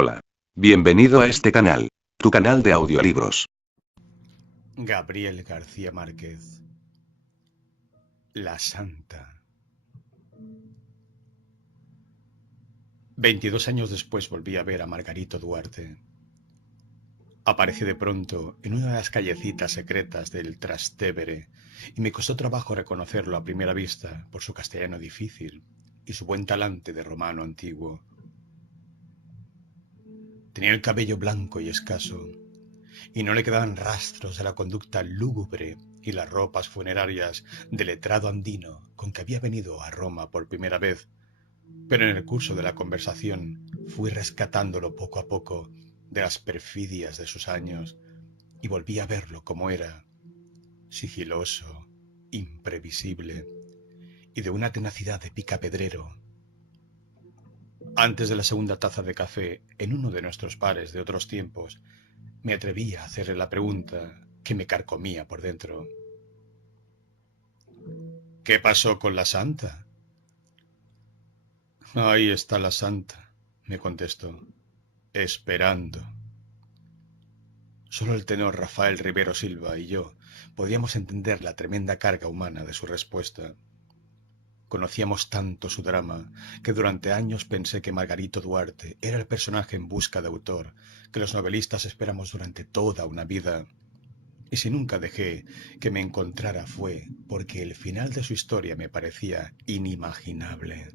Hola. Bienvenido a este canal, tu canal de audiolibros. Gabriel García Márquez. La Santa. 22 años después volví a ver a Margarito Duarte. Apareció de pronto en una de las callecitas secretas del Trastevere y me costó trabajo reconocerlo a primera vista por su castellano difícil y su buen talante de romano antiguo. Tenía el cabello blanco y escaso, y no le quedaban rastros de la conducta lúgubre y las ropas funerarias del letrado andino con que había venido a Roma por primera vez, pero en el curso de la conversación fui rescatándolo poco a poco de las perfidias de sus años y volví a verlo como era, sigiloso, imprevisible y de una tenacidad de picapedrero. Antes de la segunda taza de café, en uno de nuestros bares de otros tiempos, me atreví a hacerle la pregunta que me carcomía por dentro. ¿Qué pasó con la santa? Ahí está la santa, me contestó, esperando. Solo el tenor Rafael Rivero Silva y yo podíamos entender la tremenda carga humana de su respuesta. Conocíamos tanto su drama que durante años pensé que Margarito Duarte era el personaje en busca de autor que los novelistas esperamos durante toda una vida. Y si nunca dejé que me encontrara fue porque el final de su historia me parecía inimaginable.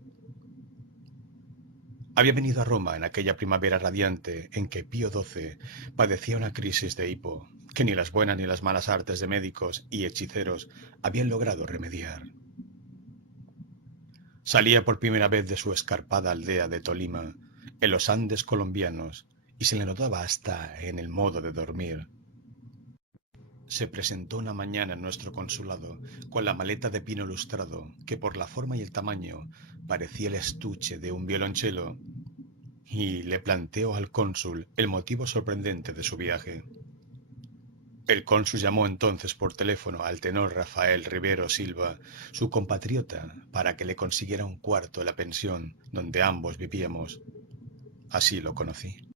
Había venido a Roma en aquella primavera radiante en que Pío XII padecía una crisis de hipo que ni las buenas ni las malas artes de médicos y hechiceros habían logrado remediar. Salía por primera vez de su escarpada aldea de Tolima, en los Andes colombianos, y se le notaba hasta en el modo de dormir. Se presentó una mañana en nuestro consulado con la maleta de pino lustrado que por la forma y el tamaño parecía el estuche de un violonchelo, y le planteó al cónsul el motivo sorprendente de su viaje. El cónsul llamó entonces por teléfono al tenor Rafael Rivero Silva, su compatriota, para que le consiguiera un cuarto en la pensión donde ambos vivíamos. Así lo conocí.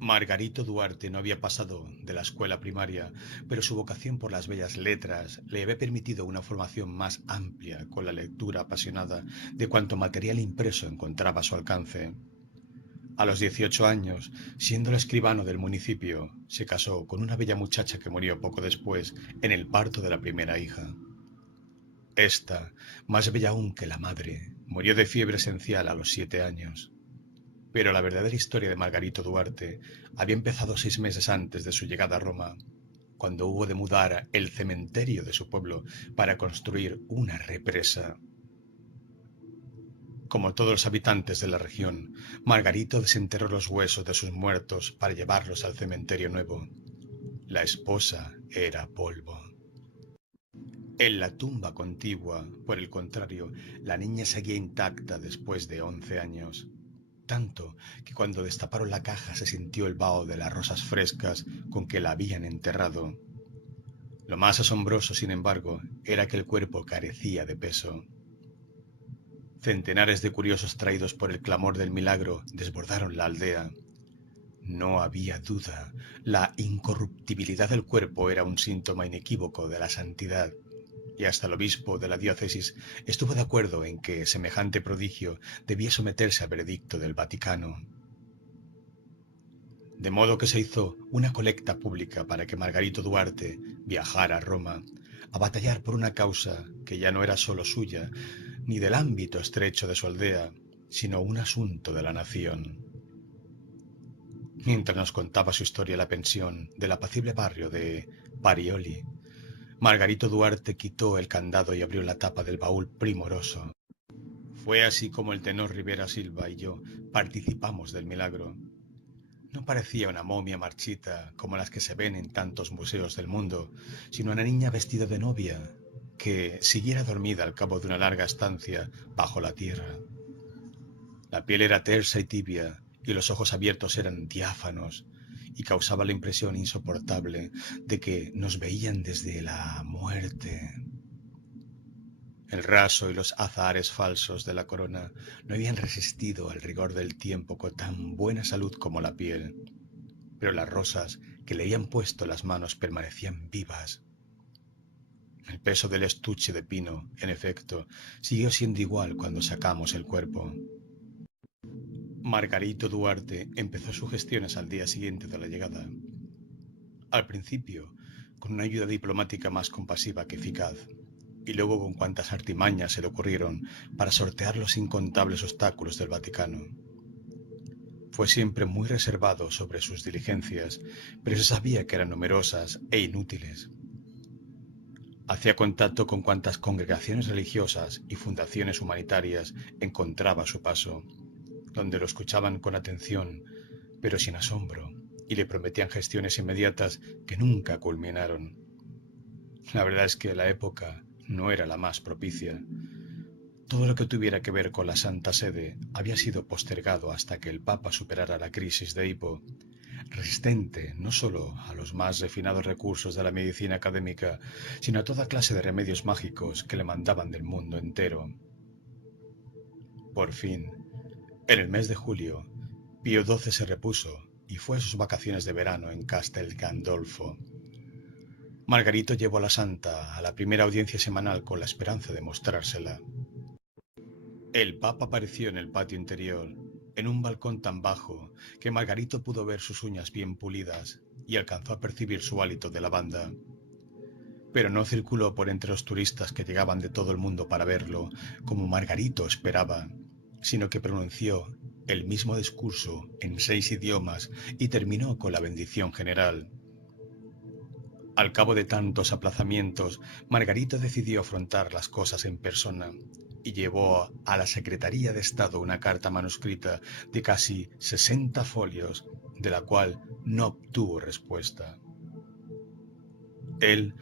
Margarito Duarte no había pasado de la escuela primaria, pero su vocación por las bellas letras le había permitido una formación más amplia con la lectura apasionada de cuanto material impreso encontraba a su alcance. A los 18 años, siendo el escribano del municipio, se casó con una bella muchacha que murió poco después en el parto de la primera hija. Esta, más bella aún que la madre, murió de fiebre esencial a los 7 años. Pero la verdadera historia de Margarito Duarte había empezado 6 meses antes de su llegada a Roma, cuando hubo de mudar el cementerio de su pueblo para construir una represa. Como todos los habitantes de la región, Margarito desenterró los huesos de sus muertos para llevarlos al cementerio nuevo. La esposa era polvo. En la tumba contigua, por el contrario, la niña seguía intacta después de 11 años. Tanto que cuando destaparon la caja se sintió el vaho de las rosas frescas con que la habían enterrado. Lo más asombroso, sin embargo, era que el cuerpo carecía de peso. Centenares de curiosos traídos por el clamor del milagro desbordaron la aldea. No había duda, la incorruptibilidad del cuerpo era un síntoma inequívoco de la santidad, y hasta el obispo de la diócesis estuvo de acuerdo en que semejante prodigio debía someterse al veredicto del Vaticano. De modo que se hizo una colecta pública para que Margarito Duarte viajara a Roma, a batallar por una causa que ya no era solo suya, ni del ámbito estrecho de su aldea, sino un asunto de la nación. Mientras nos contaba su historia en la pensión del apacible barrio de Parioli, Margarito Duarte quitó el candado y abrió la tapa del baúl primoroso. Fue así como el tenor Rivera Silva y yo participamos del milagro. No parecía una momia marchita como las que se ven en tantos museos del mundo, sino una niña vestida de novia que siguiera dormida al cabo de una larga estancia bajo la tierra. La piel era tersa y tibia y los ojos abiertos eran diáfanos y causaba la impresión insoportable de que nos veían desde la muerte. El raso y los azahares falsos de la corona no habían resistido al rigor del tiempo con tan buena salud como la piel, pero las rosas que le habían puesto las manos permanecían vivas. El peso del estuche de pino, en efecto, siguió siendo igual cuando sacamos el cuerpo. Margarito Duarte empezó sus gestiones al día siguiente de la llegada. Al principio, con una ayuda diplomática más compasiva que eficaz, y luego con cuantas artimañas se le ocurrieron para sortear los incontables obstáculos del Vaticano. Fue siempre muy reservado sobre sus diligencias, pero se sabía que eran numerosas e inútiles. Hacía contacto con cuantas congregaciones religiosas y fundaciones humanitarias encontraba a su paso, donde lo escuchaban con atención, pero sin asombro, y le prometían gestiones inmediatas que nunca culminaron. La verdad es que la época no era la más propicia. Todo lo que tuviera que ver con la Santa Sede había sido postergado hasta que el Papa superara la crisis de hipo, resistente no solo a los más refinados recursos de la medicina académica, sino a toda clase de remedios mágicos que le mandaban del mundo entero. Por fin, en el mes de julio, Pío XII se repuso y fue a sus vacaciones de verano en Castel Gandolfo. Margarito llevó a la santa a la primera audiencia semanal con la esperanza de mostrársela. El Papa apareció en el patio interior, en un balcón tan bajo que Margarito pudo ver sus uñas bien pulidas y alcanzó a percibir su hálito de lavanda. Pero no circuló por entre los turistas que llegaban de todo el mundo para verlo, como Margarito esperaba, sino que pronunció el mismo discurso en 6 idiomas y terminó con la bendición general. Al cabo de tantos aplazamientos, Margarito decidió afrontar las cosas en persona y llevó a la Secretaría de Estado una carta manuscrita de casi 60 folios, de la cual no obtuvo respuesta. Él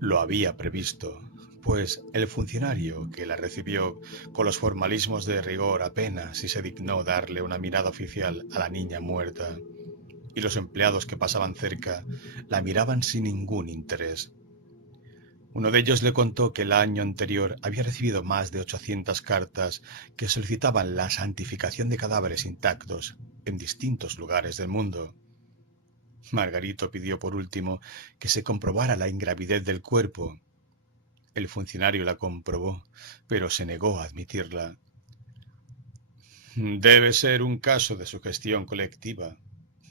lo había previsto, pues el funcionario que la recibió con los formalismos de rigor apenas si se dignó darle una mirada oficial a la niña muerta, y los empleados que pasaban cerca la miraban sin ningún interés. Uno de ellos le contó que el año anterior había recibido más de 800 cartas que solicitaban la santificación de cadáveres intactos en distintos lugares del mundo. Margarito pidió por último que se comprobara la ingravidez del cuerpo. El funcionario la comprobó, pero se negó a admitirla. «Debe ser un caso de sugestión colectiva»,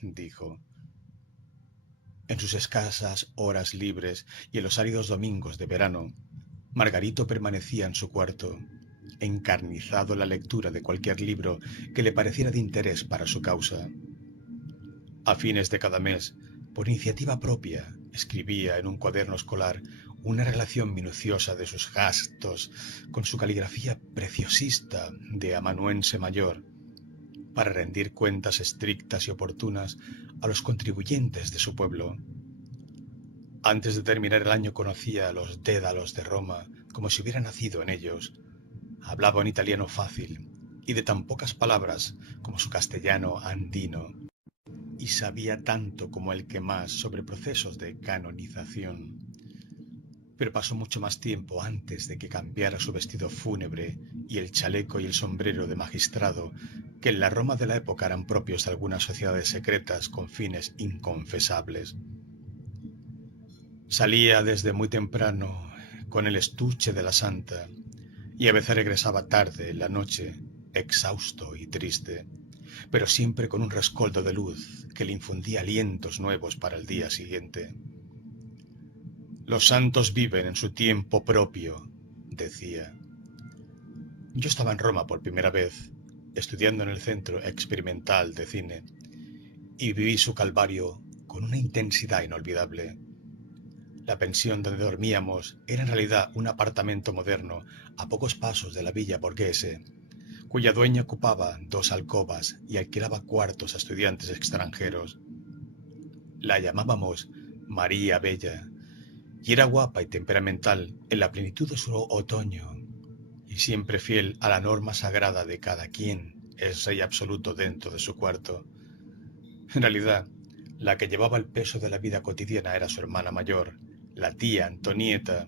dijo. En sus escasas horas libres y en los áridos domingos de verano, Margarito permanecía en su cuarto, encarnizado en la lectura de cualquier libro que le pareciera de interés para su causa. A fines de cada mes, por iniciativa propia, escribía en un cuaderno escolar una relación minuciosa de sus gastos con su caligrafía preciosista de amanuense mayor, para rendir cuentas estrictas y oportunas a los contribuyentes de su pueblo. Antes de terminar el año conocía a los dédalos de Roma como si hubiera nacido en ellos. Hablaba un italiano fácil y de tan pocas palabras como su castellano andino, y sabía tanto como el que más sobre procesos de canonización. Pero pasó mucho más tiempo antes de que cambiara su vestido fúnebre y el chaleco y el sombrero de magistrado, que en la Roma de la época eran propios de algunas sociedades secretas con fines inconfesables. Salía desde muy temprano con el estuche de la santa y a veces regresaba tarde en la noche, exhausto y triste, pero siempre con un rescoldo de luz que le infundía alientos nuevos para el día siguiente. «Los santos viven en su tiempo propio», decía. Yo estaba en Roma por primera vez, estudiando en el Centro Experimental de Cine, y viví su calvario con una intensidad inolvidable. La pensión donde dormíamos era en realidad un apartamento moderno a pocos pasos de la Villa Borghese, cuya dueña ocupaba 2 alcobas y alquilaba cuartos a estudiantes extranjeros. La llamábamos María Bella, y era guapa y temperamental en la plenitud de su otoño, y siempre fiel a la norma sagrada de cada quien es rey absoluto dentro de su cuarto. En realidad, la que llevaba el peso de la vida cotidiana era su hermana mayor, la tía Antonieta,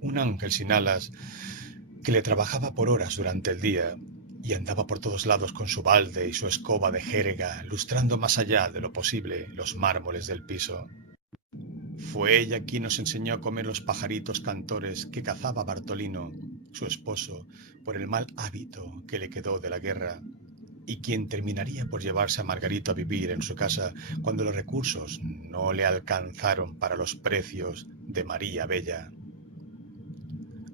un ángel sin alas, que le trabajaba por horas durante el día y andaba por todos lados con su balde y su escoba de jerga, lustrando más allá de lo posible los mármoles del piso. Fue ella quien nos enseñó a comer los pajaritos cantores que cazaba Bartolino, su esposo, por el mal hábito que le quedó de la guerra, y quien terminaría por llevarse a Margarito a vivir en su casa cuando los recursos no le alcanzaron para los precios de María Bella.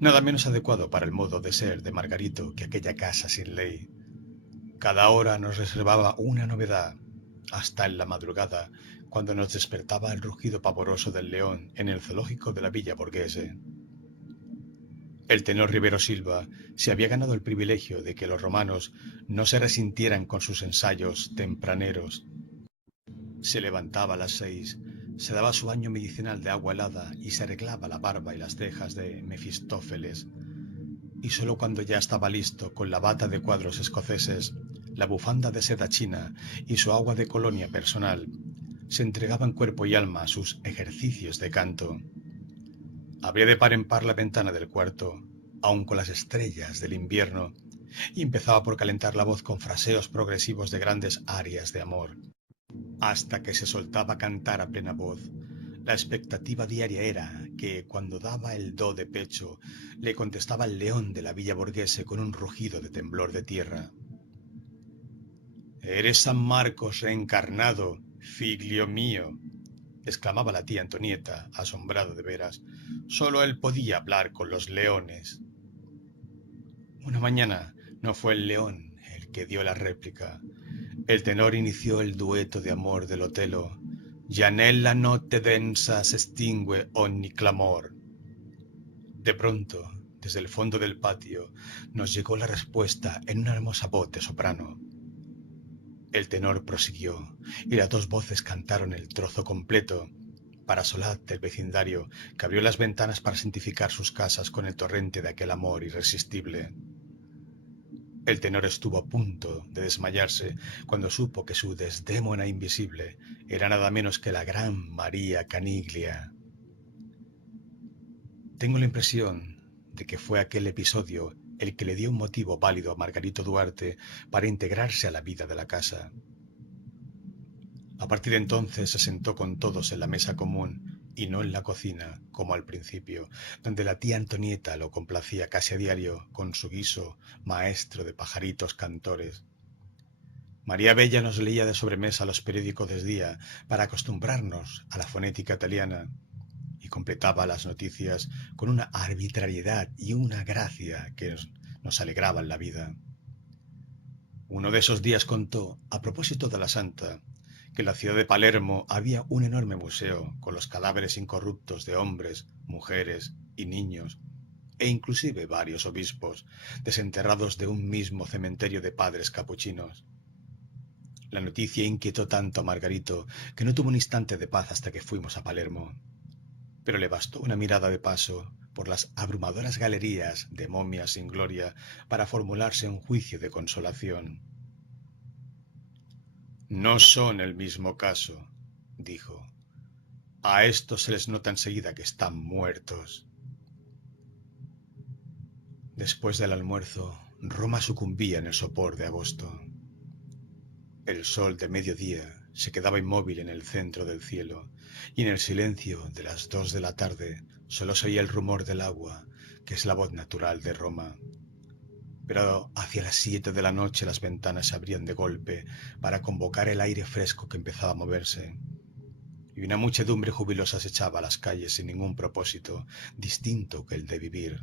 Nada menos adecuado para el modo de ser de Margarito que aquella casa sin ley. Cada hora nos reservaba una novedad, hasta en la madrugada, cuando nos despertaba el rugido pavoroso del león en el zoológico de la Villa Borghese. El tenor Rivero Silva se había ganado el privilegio de que los romanos no se resintieran con sus ensayos tempraneros. Se levantaba a las 6, se daba su baño medicinal de agua helada y se arreglaba la barba y las cejas de Mefistófeles. Y solo cuando ya estaba listo, con la bata de cuadros escoceses, la bufanda de seda china y su agua de colonia personal, se entregaba en cuerpo y alma a sus ejercicios de canto. Abría de par en par la ventana del cuarto, aun con las estrellas del invierno, y empezaba por calentar la voz con fraseos progresivos de grandes arias de amor. Hasta que se soltaba a cantar a plena voz, la expectativa diaria era que, cuando daba el do de pecho, le contestaba el león de la Villa Borghese con un rugido de temblor de tierra. «Eres San Marcos reencarnado, figlio mío», exclamaba la tía Antonieta, asombrado de veras. Solo él podía hablar con los leones. Una mañana no fue el león el que dio la réplica. El tenor inició el dueto de amor del Otelo. «Ya nella notte densa s'estingue ogni clamor». De pronto, desde el fondo del patio, nos llegó la respuesta en una hermosa voz de soprano. El tenor prosiguió, y las dos voces cantaron el trozo completo, para Solat del vecindario, que abrió las ventanas para santificar sus casas con el torrente de aquel amor irresistible. El tenor estuvo a punto de desmayarse cuando supo que su desdémona invisible era nada menos que la gran María Caniglia. Tengo la impresión de que fue aquel episodio el que le dio un motivo válido a Margarito Duarte para integrarse a la vida de la casa. A partir de entonces se sentó con todos en la mesa común y no en la cocina, como al principio, donde la tía Antonieta lo complacía casi a diario con su guiso maestro de pajaritos cantores. María Bella nos leía de sobremesa los periódicos del día para acostumbrarnos a la fonética italiana y completaba las noticias con una arbitrariedad y una gracia que nos alegraban la vida. Uno de esos días contó, a propósito de la santa, que en la ciudad de Palermo había un enorme museo con los cadáveres incorruptos de hombres, mujeres y niños, e inclusive varios obispos, desenterrados de un mismo cementerio de padres capuchinos. La noticia inquietó tanto a Margarito que no tuvo un instante de paz hasta que fuimos a Palermo. Pero le bastó una mirada de paso por las abrumadoras galerías de momias sin gloria para formularse un juicio de consolación. «No son el mismo caso», dijo. «A estos se les nota enseguida que están muertos». Después del almuerzo, Roma sucumbía en el sopor de agosto. El sol de mediodía se quedaba inmóvil en el centro del cielo, y en el silencio de las 2 de la tarde solo se oía el rumor del agua, que es la voz natural de Roma. Pero hacia las 7 de la noche las ventanas se abrían de golpe para convocar el aire fresco que empezaba a moverse, y una muchedumbre jubilosa se echaba a las calles sin ningún propósito distinto que el de vivir.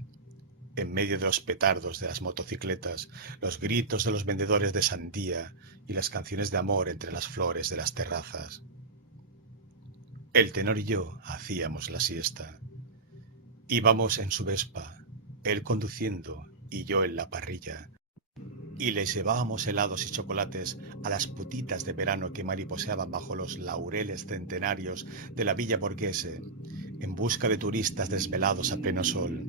En medio de los petardos de las motocicletas, los gritos de los vendedores de sandía y las canciones de amor entre las flores de las terrazas. El tenor y yo hacíamos la siesta. Íbamos en su Vespa, él conduciendo y yo en la parrilla, y les llevábamos helados y chocolates a las putitas de verano que mariposeaban bajo los laureles centenarios de la Villa Borghese, en busca de turistas desvelados a pleno sol.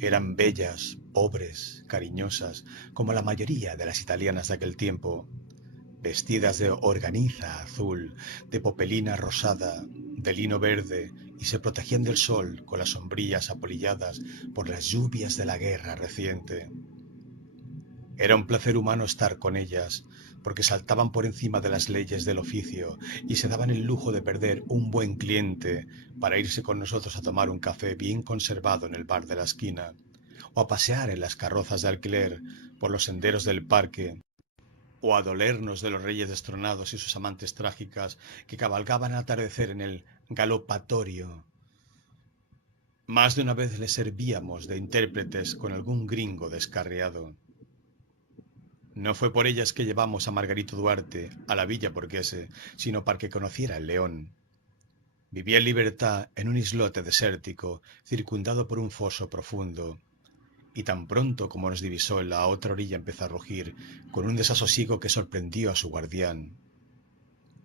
Eran bellas, pobres, cariñosas, como la mayoría de las italianas de aquel tiempo, vestidas de organiza azul, de popelina rosada, de lino verde, y se protegían del sol con las sombrillas apolilladas por las lluvias de la guerra reciente. Era un placer humano estar con ellas, porque saltaban por encima de las leyes del oficio y se daban el lujo de perder un buen cliente para irse con nosotros a tomar un café bien conservado en el bar de la esquina, o a pasear en las carrozas de alquiler por los senderos del parque, o a dolernos de los reyes destronados y sus amantes trágicas que cabalgaban al atardecer en el galopatorio. Más de una vez les servíamos de intérpretes con algún gringo descarriado. No fue por ellas que llevamos a Margarito Duarte a la villa burguese, sino para que conociera el león. Vivía en libertad en un islote desértico, circundado por un foso profundo, y tan pronto como nos divisó en la otra orilla empezó a rugir, con un desasosiego que sorprendió a su guardián.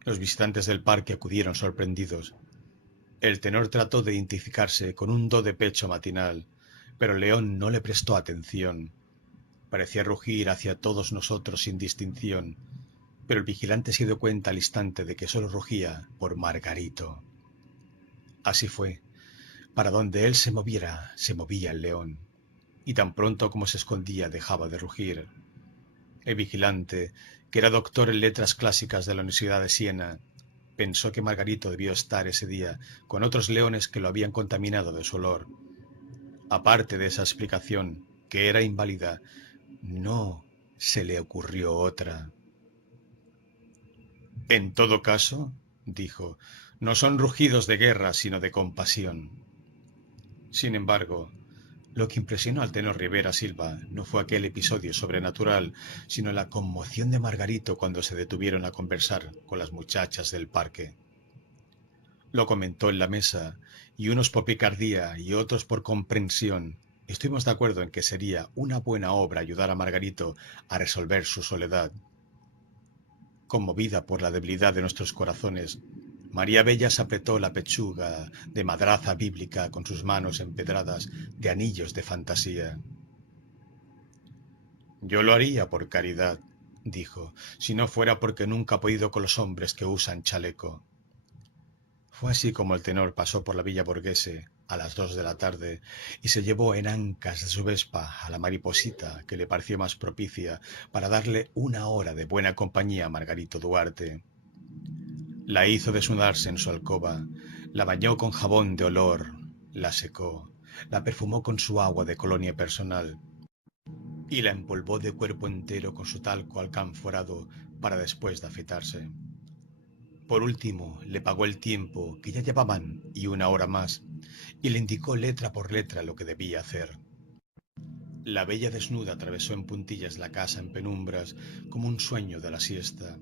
Los visitantes del parque acudieron sorprendidos. El tenor trató de identificarse con un do de pecho matinal, pero el león no le prestó atención. Parecía rugir hacia todos nosotros sin distinción, pero el vigilante se dio cuenta al instante de que solo rugía por Margarito. Así fue. Para donde él se moviera, se movía el león, y tan pronto como se escondía dejaba de rugir. El vigilante, que era doctor en letras clásicas de la Universidad de Siena, pensó que Margarito debió estar ese día con otros leones que lo habían contaminado de su olor. Aparte de esa explicación, que era inválida, no se le ocurrió otra. En todo caso, dijo, no son rugidos de guerra, sino de compasión. Sin embargo, lo que impresionó al tenor Rivera Silva no fue aquel episodio sobrenatural, sino la conmoción de Margarito cuando se detuvieron a conversar con las muchachas del parque. Lo comentó en la mesa, y unos por picardía y otros por comprensión, estuvimos de acuerdo en que sería una buena obra ayudar a Margarito a resolver su soledad. Conmovida por la debilidad de nuestros corazones, María Bellas apretó la pechuga de madraza bíblica con sus manos empedradas de anillos de fantasía. Yo lo haría por caridad, dijo, si no fuera porque nunca he podido con los hombres que usan chaleco. Fue así como el tenor pasó por la villa burguese a las 2 de la tarde y se llevó en ancas de su vespa a la mariposita que le pareció más propicia para darle una hora de buena compañía a Margarito Duarte. La hizo desnudarse en su alcoba, la bañó con jabón de olor, la secó, la perfumó con su agua de colonia personal y la empolvó de cuerpo entero con su talco alcanforado para después de afeitarse. Por último, le pagó el tiempo que ya llevaban y una hora más, y le indicó letra por letra lo que debía hacer. La bella desnuda atravesó en puntillas la casa en penumbras como un sueño de la siesta,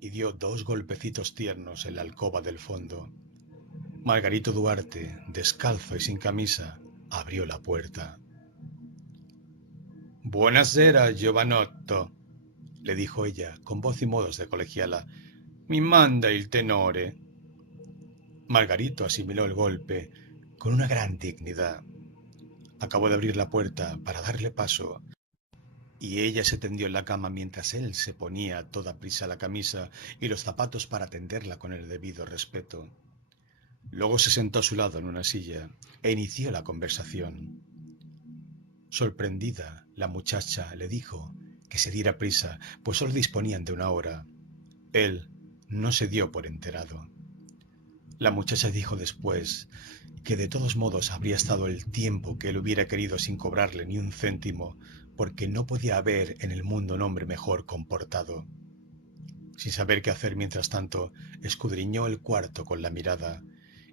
y dio 2 golpecitos tiernos en la alcoba del fondo. Margarito Duarte, descalzo y sin camisa, abrió la puerta. «Buonasera, giovanotto», le dijo ella, con voz y modos de colegiala. «Mi manda il tenore». Margarito asimiló el golpe con una gran dignidad. Acabó de abrir la puerta para darle paso, y ella se tendió en la cama mientras él se ponía a toda prisa la camisa y los zapatos para atenderla con el debido respeto. Luego se sentó a su lado en una silla e inició la conversación. Sorprendida, la muchacha le dijo que se diera prisa, pues solo disponían de una hora. Él no se dio por enterado. La muchacha dijo después que de todos modos habría estado el tiempo que él hubiera querido sin cobrarle ni un céntimo, porque no podía haber en el mundo un hombre mejor comportado. Sin saber qué hacer mientras tanto, escudriñó el cuarto con la mirada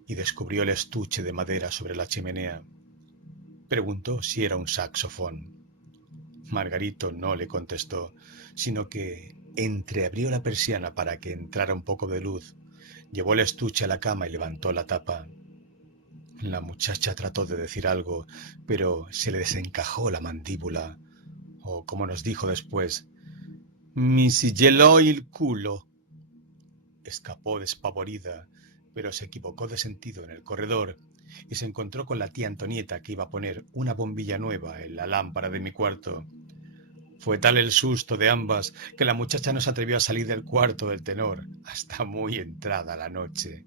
y descubrió el estuche de madera sobre la chimenea. Preguntó si era un saxofón. Margarito no le contestó, sino que entreabrió la persiana para que entrara un poco de luz, llevó el estuche a la cama y levantó la tapa. La muchacha trató de decir algo, pero se le desencajó la mandíbula, o como nos dijo después, «mi sigillò il culo». Escapó despavorida, pero se equivocó de sentido en el corredor y se encontró con la tía Antonieta que iba a poner una bombilla nueva en la lámpara de mi cuarto. Fue tal el susto de ambas que la muchacha no se atrevió a salir del cuarto del tenor hasta muy entrada la noche.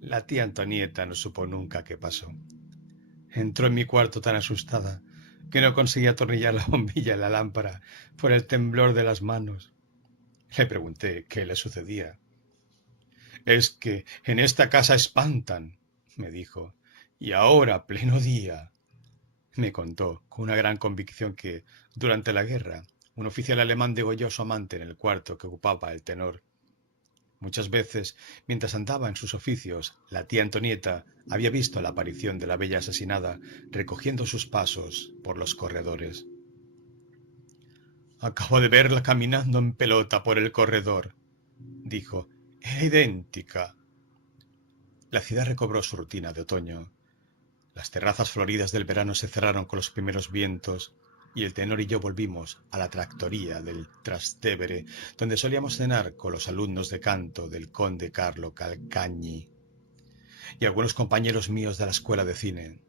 La tía Antonieta no supo nunca qué pasó. Entró en mi cuarto tan asustada que no conseguía atornillar la bombilla en la lámpara por el temblor de las manos. Le pregunté qué le sucedía. «Es que en esta casa espantan», me dijo, «y ahora, pleno día». Me contó con una gran convicción que, durante la guerra, un oficial alemán degolló a su amante en el cuarto que ocupaba el tenor. Muchas veces, mientras andaba en sus oficios, la tía Antonieta había visto la aparición de la bella asesinada recogiendo sus pasos por los corredores. «Acabo de verla caminando en pelota por el corredor», dijo. «Era idéntica». La ciudad recobró su rutina de otoño. Las terrazas floridas del verano se cerraron con los primeros vientos y el tenor y yo volvimos a la tractoría del Trastevere, donde solíamos cenar con los alumnos de canto del conde Carlo Calcagni y algunos compañeros míos de la escuela de cine.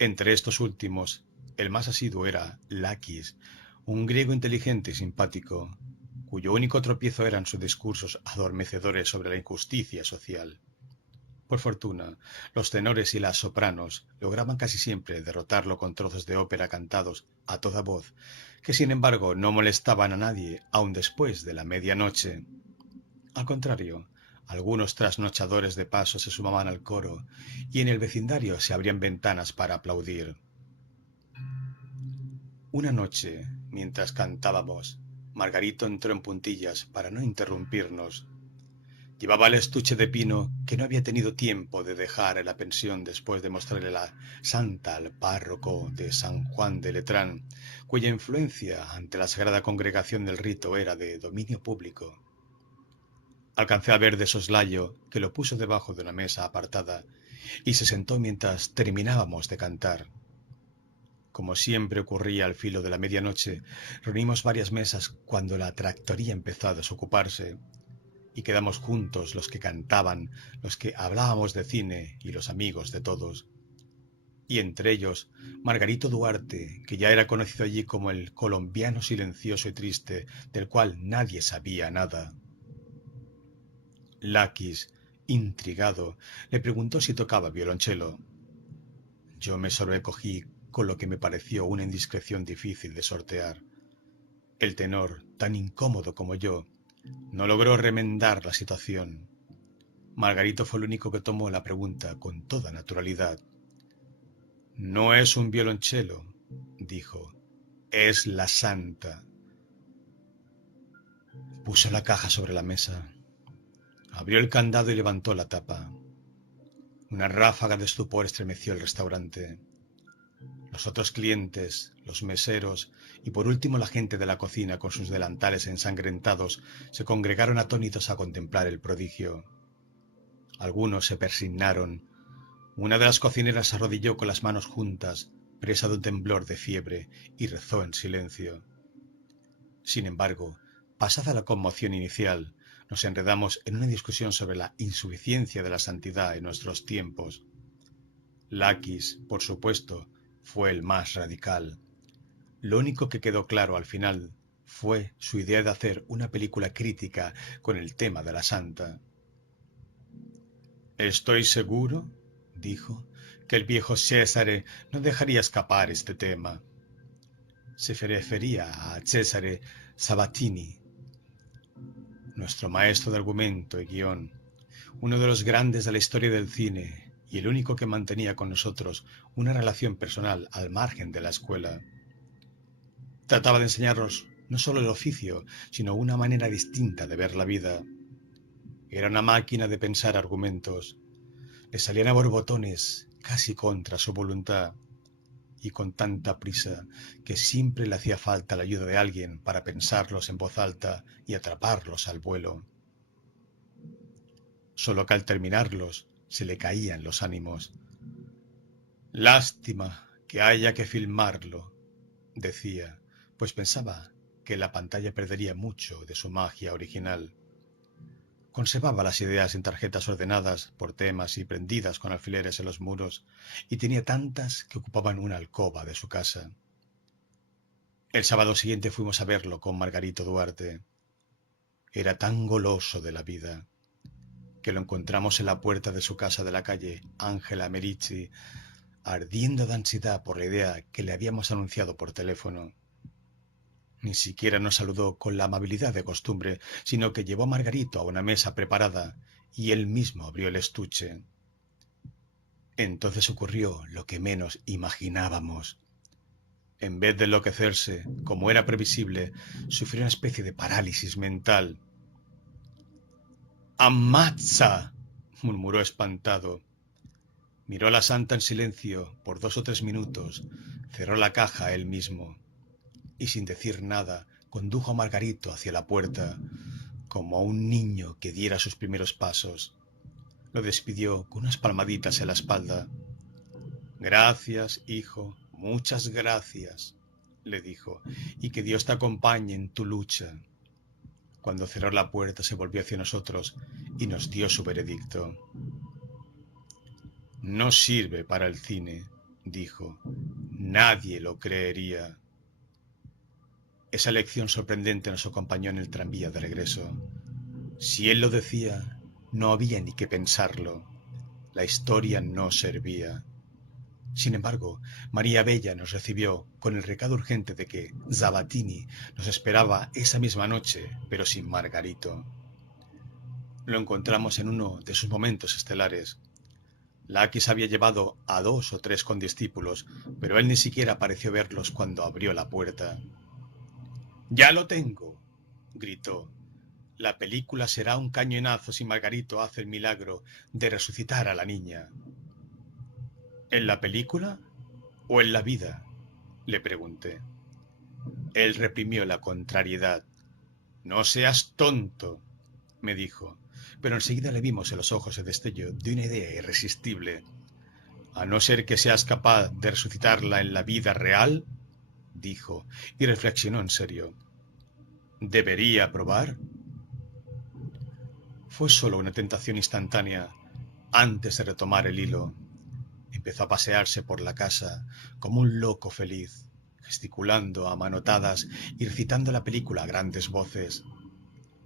Entre estos últimos, el más asiduo era Lakis, un griego inteligente y simpático, cuyo único tropiezo eran sus discursos adormecedores sobre la injusticia social. Por fortuna, los tenores y las sopranos lograban casi siempre derrotarlo con trozos de ópera cantados a toda voz, que sin embargo no molestaban a nadie aun después de la medianoche. Al contrario, algunos trasnochadores de paso se sumaban al coro y en el vecindario se abrían ventanas para aplaudir. Una noche, mientras cantábamos, Margarito entró en puntillas para no interrumpirnos. Llevaba el estuche de pino que no había tenido tiempo de dejar en la pensión después de mostrarle la santa al párroco de San Juan de Letrán, cuya influencia ante la sagrada congregación del rito era de dominio público. Alcancé a ver de soslayo que lo puso debajo de una mesa apartada y se sentó mientras terminábamos de cantar. Como siempre ocurría al filo de la medianoche, reunimos varias mesas cuando la tractoría empezó a desocuparse y quedamos juntos los que cantaban, los que hablábamos de cine y los amigos de todos. Y entre ellos, Margarito Duarte, que ya era conocido allí como el colombiano silencioso y triste, del cual nadie sabía nada. Lakis, intrigado, le preguntó si tocaba violonchelo. Yo me sobrecogí con lo que me pareció una indiscreción difícil de sortear. El tenor, tan incómodo como yo, no logró remendar la situación. Margarito fue el único que tomó la pregunta con toda naturalidad. «No es un violonchelo», dijo, «es la santa». Puso la caja sobre la mesa, abrió el candado y levantó la tapa. Una ráfaga de estupor estremeció el restaurante. Los otros clientes, los meseros y por último la gente de la cocina con sus delantales ensangrentados se congregaron atónitos a contemplar el prodigio. Algunos se persignaron. Una de las cocineras se arrodilló con las manos juntas, presa de un temblor de fiebre, y rezó en silencio. Sin embargo, pasada la conmoción inicial, nos enredamos en una discusión sobre la insuficiencia de la santidad en nuestros tiempos. Lakis, por supuesto, fue el más radical. Lo único que quedó claro al final fue su idea de hacer una película crítica con el tema de la santa. «Estoy seguro», dijo, «que el viejo Césare no dejaría escapar este tema». Se refería a Cesare Sabatini, nuestro maestro de argumento y guión, uno de los grandes de la historia del cine y el único que mantenía con nosotros una relación personal al margen de la escuela. Trataba de enseñarnos no solo el oficio, sino una manera distinta de ver la vida. Era una máquina de pensar argumentos. Le salían a borbotones, casi contra su voluntad, y con tanta prisa que siempre le hacía falta la ayuda de alguien para pensarlos en voz alta y atraparlos al vuelo. Solo que al terminarlos se le caían los ánimos. «Lástima que haya que filmarlo», decía, pues pensaba que la pantalla perdería mucho de su magia original. Conservaba las ideas en tarjetas ordenadas por temas y prendidas con alfileres en los muros, y tenía tantas que ocupaban una alcoba de su casa. El sábado siguiente fuimos a verlo con Margarito Duarte. Era tan goloso de la vida que lo encontramos en la puerta de su casa de la calle Ángela Merici, ardiendo de ansiedad por la idea que le habíamos anunciado por teléfono. Ni siquiera nos saludó con la amabilidad de costumbre, sino que llevó a Margarito a una mesa preparada y él mismo abrió el estuche. Entonces ocurrió lo que menos imaginábamos. En vez de enloquecerse, como era previsible, sufrió una especie de parálisis mental. ¡Amatza!, murmuró espantado. Miró a la santa en silencio por 2 o 3 minutos, cerró la caja él mismo y sin decir nada condujo a Margarito hacia la puerta, como a un niño que diera sus primeros pasos. Lo despidió con unas palmaditas en la espalda. Gracias, hijo, muchas gracias, le dijo, y que Dios te acompañe en tu lucha. Cuando cerró la puerta se volvió hacia nosotros y nos dio su veredicto. No sirve para el cine, dijo. Nadie lo creería. Esa lección sorprendente nos acompañó en el tranvía de regreso. Si él lo decía, no había ni que pensarlo. La historia no servía. Sin embargo, María Bella nos recibió con el recado urgente de que Zavattini nos esperaba esa misma noche, pero sin Margarito. Lo encontramos en uno de sus momentos estelares. Lakis había llevado a 2 o 3 condiscípulos, pero él ni siquiera pareció verlos cuando abrió la puerta. ¡Ya lo tengo!, gritó. La película será un cañonazo si Margarito hace el milagro de resucitar a la niña. ¿En la película o en la vida?, le pregunté. Él reprimió la contrariedad. No seas tonto, me dijo, pero enseguida le vimos en los ojos el destello de una idea irresistible. A no ser que seas capaz de resucitarla en la vida real, dijo, y reflexionó en serio. ¿Debería probar? Fue solo una tentación instantánea antes de retomar el hilo. Empezó a pasearse por la casa como un loco feliz, gesticulando a manotadas y recitando la película a grandes voces.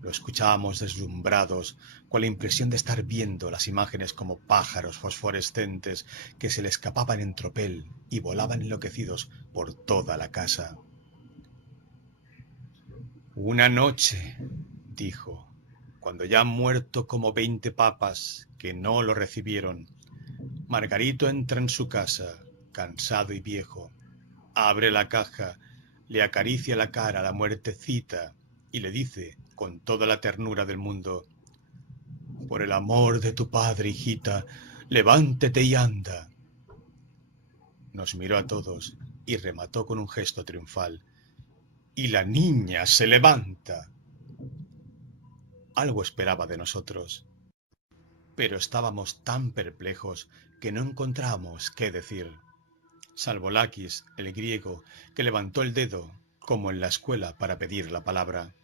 Lo escuchábamos deslumbrados, con la impresión de estar viendo las imágenes como pájaros fosforescentes que se le escapaban en tropel y volaban enloquecidos por toda la casa. Una noche, dijo, cuando ya han muerto como 20 papas que no lo recibieron, Margarito entra en su casa, cansado y viejo, abre la caja, le acaricia la cara a la muertecita y le dice, con toda la ternura del mundo, por el amor de tu padre, hijita, levántate y anda. Nos miró a todos y remató con un gesto triunfal. Y la niña se levanta. Algo esperaba de nosotros, pero estábamos tan perplejos que no encontrábamos qué decir, salvo Lakis, el griego, que levantó el dedo, como en la escuela, para pedir la palabra.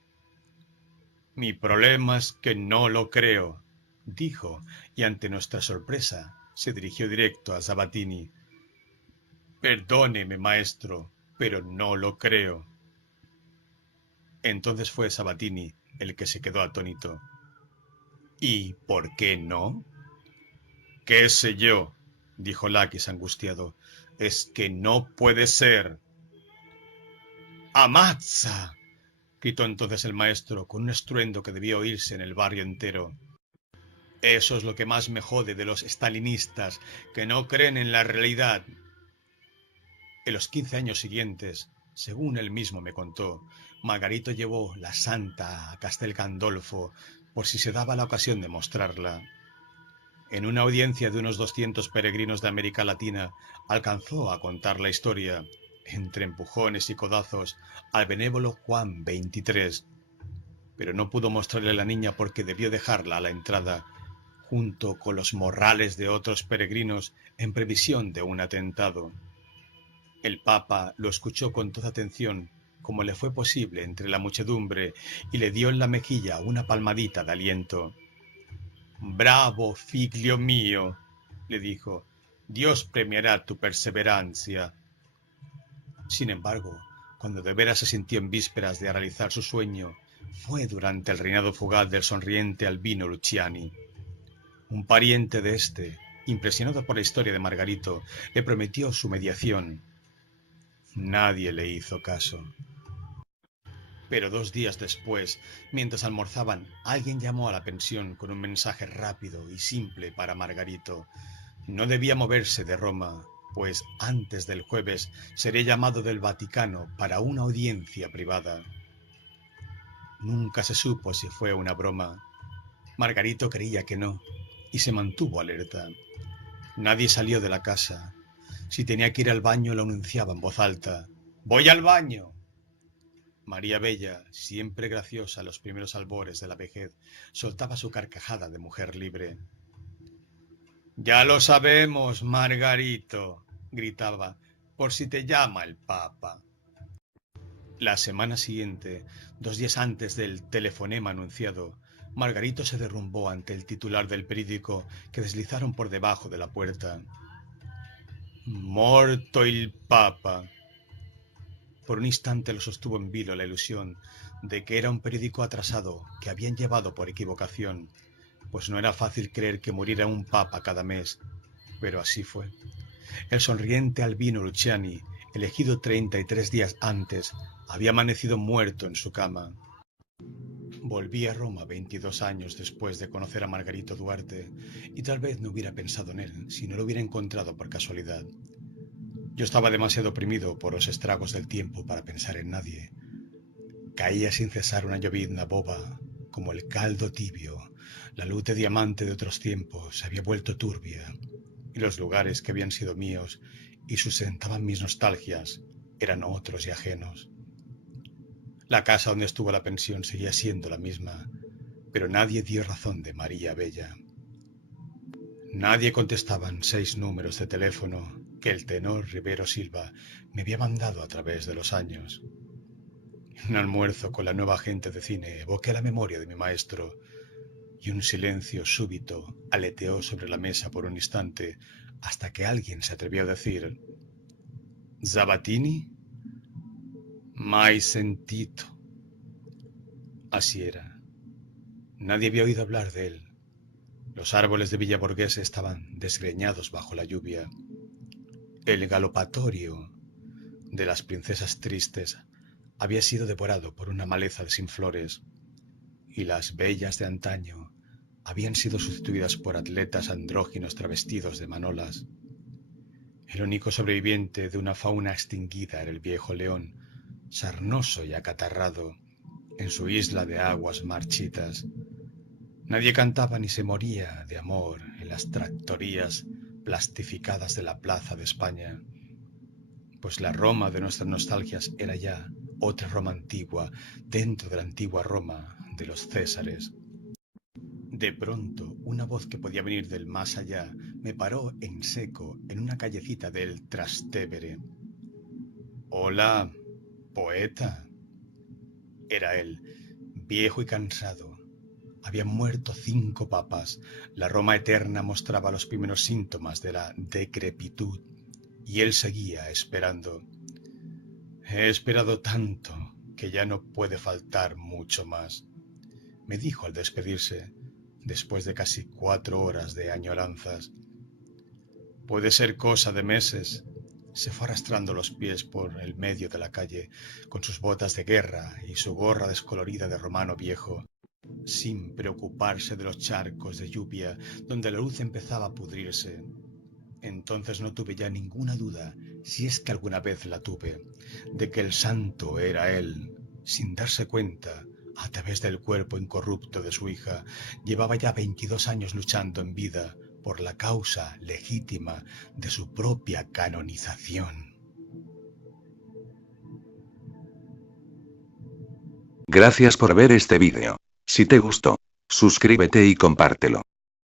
Mi problema es que no lo creo, dijo, y ante nuestra sorpresa se dirigió directo a Zavattini. Perdóneme, maestro, pero no lo creo. Entonces fue Zavattini el que se quedó atónito. ¿Y por qué no? ¿Qué sé yo?, dijo Lakis angustiado. Es que no puede ser. ¡Amatza!, gritó entonces el maestro con un estruendo que debió oírse en el barrio entero. Eso es lo que más me jode de los stalinistas, que no creen en la realidad. En los 15 años siguientes, según él mismo me contó, Margarito llevó la santa a Castel Gandolfo por si se daba la ocasión de mostrarla. En una audiencia de unos 200 peregrinos de América Latina, alcanzó a contar la historia, entre empujones y codazos, al benévolo Juan XXIII. Pero no pudo mostrarle a la niña porque debió dejarla a la entrada, junto con los morrales de otros peregrinos en previsión de un atentado. El Papa lo escuchó con toda atención, como le fue posible entre la muchedumbre, y le dio en la mejilla una palmadita de aliento. «Bravo, figlio mío», le dijo, «Dios premiará tu perseverancia». Sin embargo, cuando de veras se sintió en vísperas de realizar su sueño, fue durante el reinado fugaz del sonriente Albino Luciani. Un pariente de este, impresionado por la historia de Margarito, le prometió su mediación. Nadie le hizo caso. Pero 2 días después, mientras almorzaban, alguien llamó a la pensión con un mensaje rápido y simple para Margarito. No debía moverse de Roma, pues antes del jueves sería llamado del Vaticano para una audiencia privada. Nunca se supo si fue una broma. Margarito creía que no, y se mantuvo alerta. Nadie salió de la casa. Si tenía que ir al baño, lo anunciaba en voz alta. ¡Voy al baño! María Bella, siempre graciosa a los primeros albores de la vejez, soltaba su carcajada de mujer libre. «Ya lo sabemos, Margarito», gritaba, «por si te llama el Papa». La semana siguiente, 2 días antes del telefonema anunciado, Margarito se derrumbó ante el titular del periódico que deslizaron por debajo de la puerta. «Morto il Papa». Por un instante lo sostuvo en vilo la ilusión de que era un periódico atrasado que habían llevado por equivocación, pues no era fácil creer que muriera un papa cada mes, pero así fue. El sonriente Albino Luciani, elegido 33 días antes, había amanecido muerto en su cama. Volví a Roma 22 años después de conocer a Margarito Duarte, y tal vez no hubiera pensado en él si no lo hubiera encontrado por casualidad. Yo estaba demasiado oprimido por los estragos del tiempo para pensar en nadie. Caía sin cesar una llovizna boba, como el caldo tibio. La luz de diamante de otros tiempos se había vuelto turbia, y los lugares que habían sido míos y sustentaban mis nostalgias eran otros y ajenos. La casa donde estuvo la pensión seguía siendo la misma, pero nadie dio razón de María Bella. Nadie contestaban 6 números de teléfono que el tenor Rivero Silva me había mandado a través de los años. En un almuerzo con la nueva agente de cine evoqué la memoria de mi maestro, y un silencio súbito aleteó sobre la mesa por un instante hasta que alguien se atrevió a decir: «¿Zavattini? Mai sentito». Así era. Nadie había oído hablar de él. Los árboles de Villa Borghese estaban desgreñados bajo la lluvia. El galopatorio de las princesas tristes había sido devorado por una maleza sin flores, y las bellas de antaño habían sido sustituidas por atletas andróginos travestidos de manolas. El único sobreviviente de una fauna extinguida era el viejo león, sarnoso y acatarrado, en su isla de aguas marchitas. Nadie cantaba ni se moría de amor en las tractorías plastificadas de la Plaza de España, pues la Roma de nuestras nostalgias era ya otra Roma antigua dentro de la antigua Roma de los Césares. De pronto, una voz que podía venir del más allá me paró en seco en una callecita del Trastevere. «Hola, poeta». Era él, viejo y cansado. Habían muerto 5 papas. La Roma eterna mostraba los primeros síntomas de la decrepitud, y él seguía esperando. «He esperado tanto que ya no puede faltar mucho más», me dijo al despedirse, después de casi 4 horas de añoranzas. «Puede ser cosa de meses». Se fue arrastrando los pies por el medio de la calle, con sus botas de guerra y su gorra descolorida de romano viejo, sin preocuparse de los charcos de lluvia donde la luz empezaba a pudrirse. Entonces no tuve ya ninguna duda, si es que alguna vez la tuve, de que el santo era él. Sin darse cuenta, a través del cuerpo incorrupto de su hija, llevaba ya 22 años luchando en vida por la causa legítima de su propia canonización. Gracias por ver este vídeo. Si te gustó, suscríbete y compártelo.